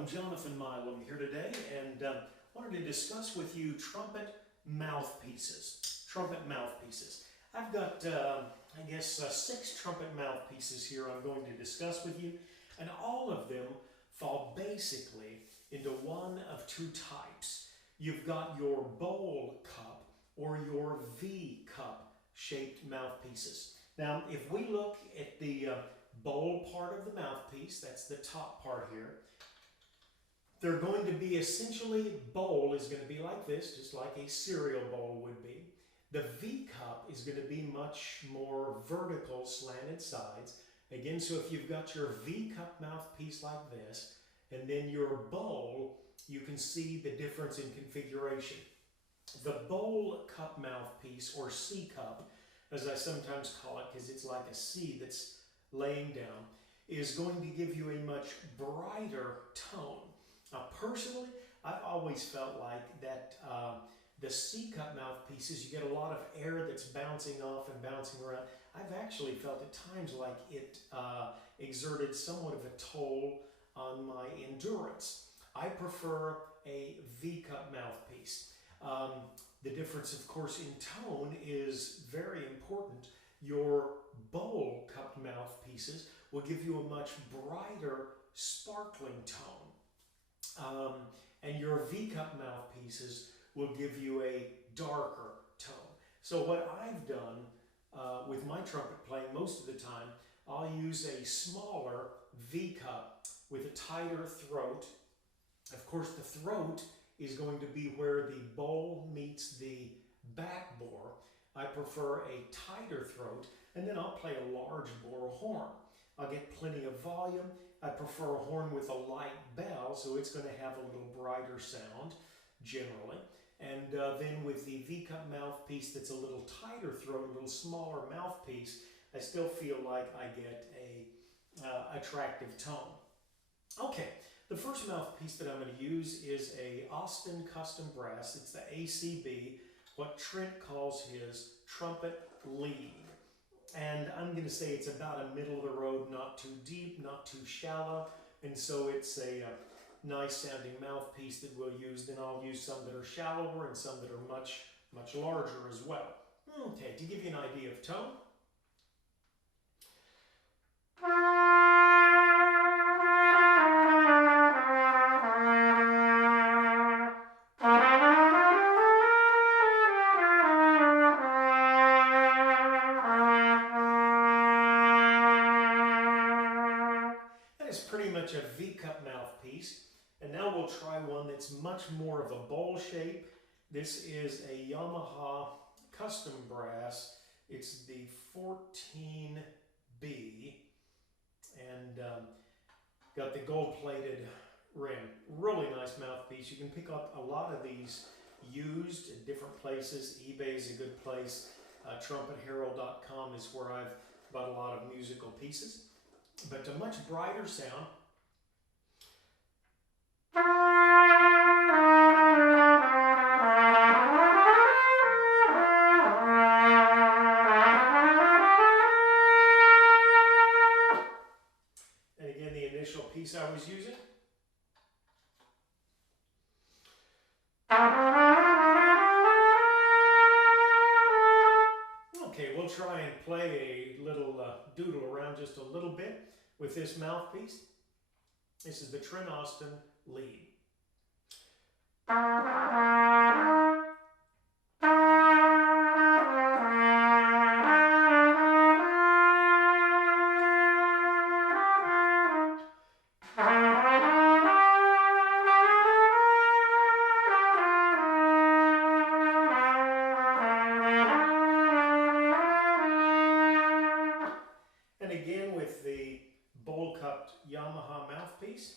I'm Jonathan Milam here today, and wanted to discuss with you trumpet mouthpieces. Trumpet mouthpieces. I've got, I guess, 6 trumpet mouthpieces here I'm going to discuss with you, and all of them fall basically into one of 2 types. You've got your bowl cup or your V cup shaped mouthpieces. Now, if we look at the bowl part of the mouthpiece, that's the top part here, they're going to be essentially, bowl is going to be like this, just like a cereal bowl would be. The V cup is going to be much more vertical, slanted sides. Again, so if you've got your V cup mouthpiece like this, and then your bowl, you can see the difference in configuration. The bowl cup mouthpiece, or C cup, as I sometimes call it, because it's like a C that's laying down, is going to give you a much brighter tone. Now, personally, I've always felt like that the C cup mouthpieces, you get a lot of air that's bouncing off and bouncing around. I've actually felt at times like it exerted somewhat of a toll on my endurance. I prefer a V cup mouthpiece. The difference, of course, in tone is very important. Your bowl cup mouthpieces will give you a much brighter, sparkling tone. And your V-cup mouthpieces will give you a darker tone. So what I've done with my trumpet playing most of the time, I'll use a smaller V-cup with a tighter throat. Of course, the throat is going to be where the bowl meets the backbore. I prefer a tighter throat, and then I'll play a large bore horn. I'll get plenty of volume. I prefer a horn with a light bell, so it's going to have a little brighter sound, generally. And then with the V-cup mouthpiece that's a little tighter throat, a little smaller mouthpiece, I still feel like I get a attractive tone. Okay, the first mouthpiece that I'm going to use is a Austin Custom Brass. It's the ACB, what Trent calls his Trumpet Lead. And I'm going to say it's about a middle of the road, not too deep, not too shallow. And so it's a nice sounding mouthpiece that we'll use. Then I'll use some that are shallower and some that are much, much larger as well. Okay, to give you an idea of tone. Pretty much a V-cup mouthpiece, and now we'll try one that's much more of a bowl shape. This is a Yamaha Custom Brass. It's the 14B, and got the gold-plated rim. Really nice mouthpiece. You can pick up a lot of these used at different places. eBay is a good place. TrumpetHerald.com is where I've bought a lot of musical pieces. But a much brighter sound. And again, the initial piece I was using. Okay, we'll try and play a little doodle around just a little bit with this mouthpiece. This is the Trent Austin Lead. And again with the bowl-cupped Yamaha mouthpiece.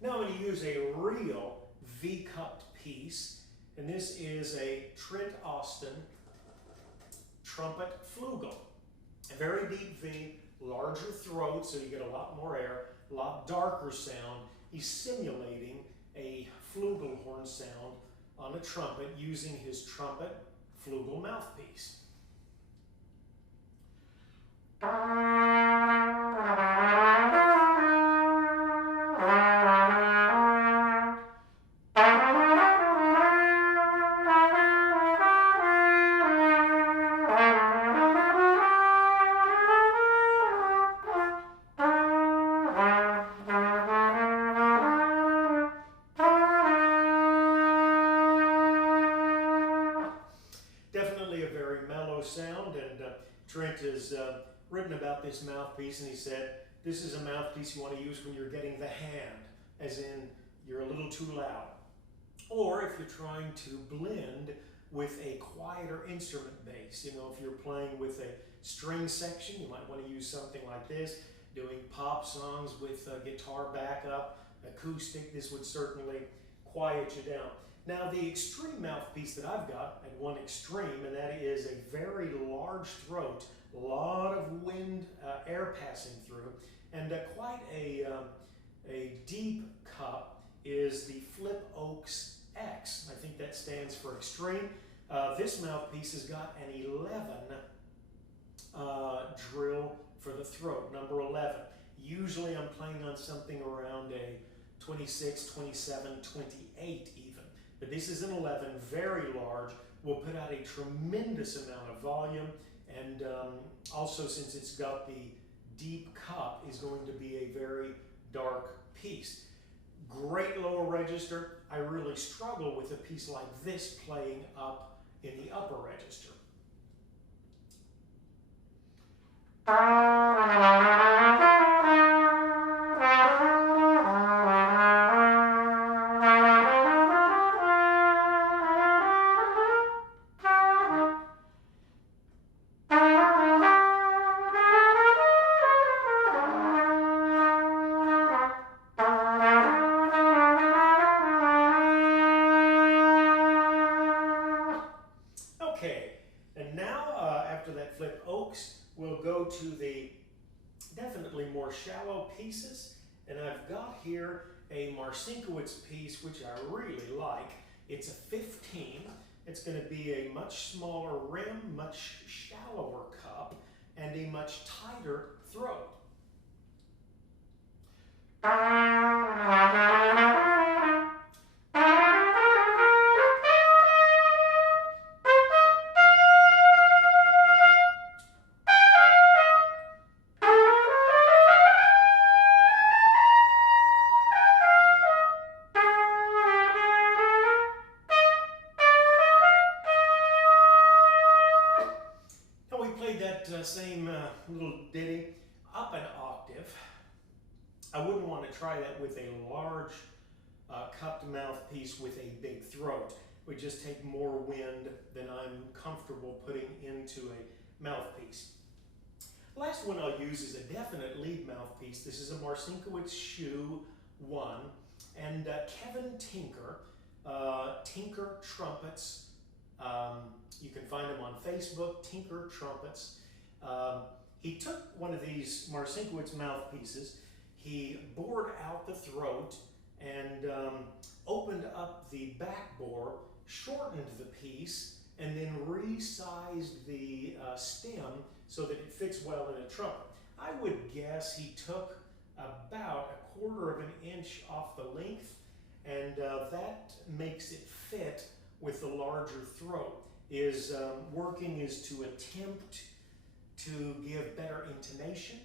Now I'm going to use a real V-cupped piece, and this is a Trent Austin Trumpet-Flugel. A very deep V, larger throat, so you get a lot more air, a lot darker sound. He's simulating a Flugelhorn sound on a trumpet using his Trumpet-Flugel mouthpiece. Definitely a very mellow sound, and Trent has written about this mouthpiece, and he said, this is a mouthpiece you want to use when you're getting the hand, as in you're a little too loud. Or if you're trying to blend with a quieter instrument bass. You know, if you're playing with a string section, you might want to use something like this. Doing pop songs with guitar backup, acoustic, this would certainly quiet you down. Now the Xtreme mouthpiece that I've got, at one Xtreme, and that is a very large throat, a lot of wind, air passing through, and quite a deep cup is the Flip Oaks X. I think that stands for Xtreme. This mouthpiece has got an 11 drill for the throat, number 11. Usually I'm playing on something around a 26, 27, 28 even. But this is an 11, very large, will put out a tremendous amount of volume, and also since it's got the deep cup, is going to be a very dark piece. Great lower register. I really struggle with a piece like this playing up in the upper register. And now, after that Flip Oaks, we'll go to the definitely more shallow pieces. And I've got here a Marcinkiewicz piece, which I really like. It's a 15. It's going to be a much smaller rim, much shallower cup, and a much tighter throat. Same little ditty up an octave. I wouldn't want to try that with a large cupped mouthpiece with a big throat. It would just take more wind than I'm comfortable putting into a mouthpiece. The last one I'll use is a definite lead mouthpiece. This is a Marcinkiewicz Shoe 1, and Kevin Tinker, Tinker Trumpets. You can find him on Facebook, Tinker Trumpets. He took one of these Marcinkiewicz mouthpieces, he bored out the throat and opened up the backbore, shortened the piece, and then resized the stem so that it fits well in a trumpet. I would guess he took about 1/4 of an inch off the length, and that makes it fit with the larger throat. His working is to attempt to give better intonation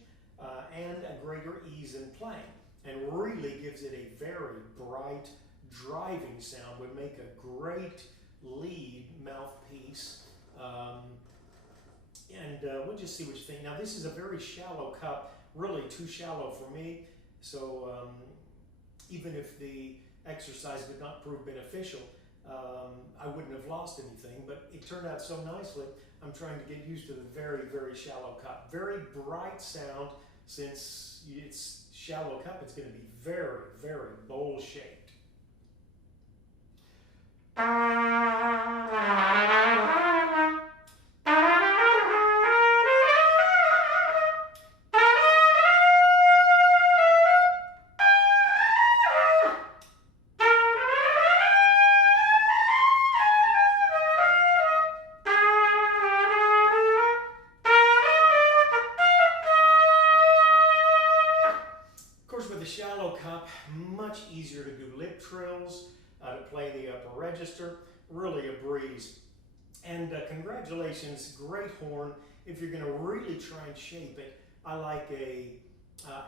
and a greater ease in playing, and really gives it a very bright, driving sound. Would make a great lead mouthpiece, and we'll just see what you think. Now this is a very shallow cup, really too shallow for me, so even if the exercise did not prove beneficial, I wouldn't have lost anything, but it turned out so nicely. I'm trying to get used to the very, very shallow cup. Very bright sound. Since it's shallow cup, it's going to be very, very bowl-shaped. play the upper register. Really a breeze. And congratulations, great horn. If you're going to really try and shape it, I like a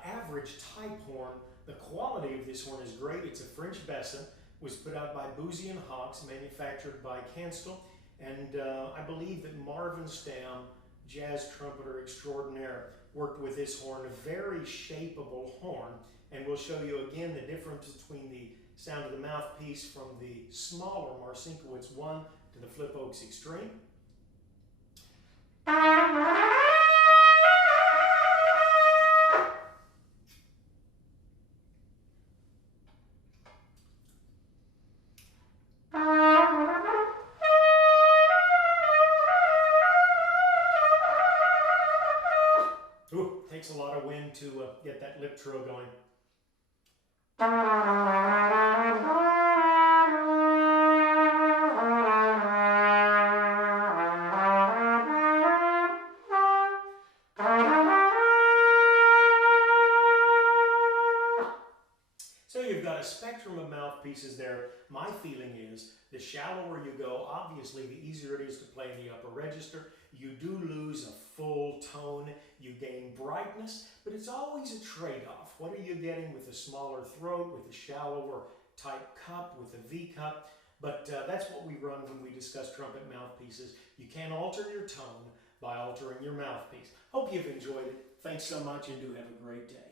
average type horn. The quality of this horn is great. It's a French Besson, was put out by Boozy and Hawks, manufactured by Kanstel, and I believe that Marvin Stamm, jazz trumpeter extraordinaire, worked with this horn, a very shapeable horn, and we'll show you again the difference between the sound of the mouthpiece from the smaller Marcinkiewicz 1 to the Flip Oaks Xtreme. Ooh, takes a lot of wind to get that lip trill going. So you've got a spectrum of mouthpieces there. My feeling is the shallower you go, obviously the easier it is to play in the upper register. You do lose a full tone, you gain brightness, but it's always a trade-off. What are you getting with a smaller throat, with a shallower type cup, with a V cup? But that's what we run when we discuss trumpet mouthpieces. You can alter your tone by altering your mouthpiece. Hope you've enjoyed it. Thanks so much and do have a great day.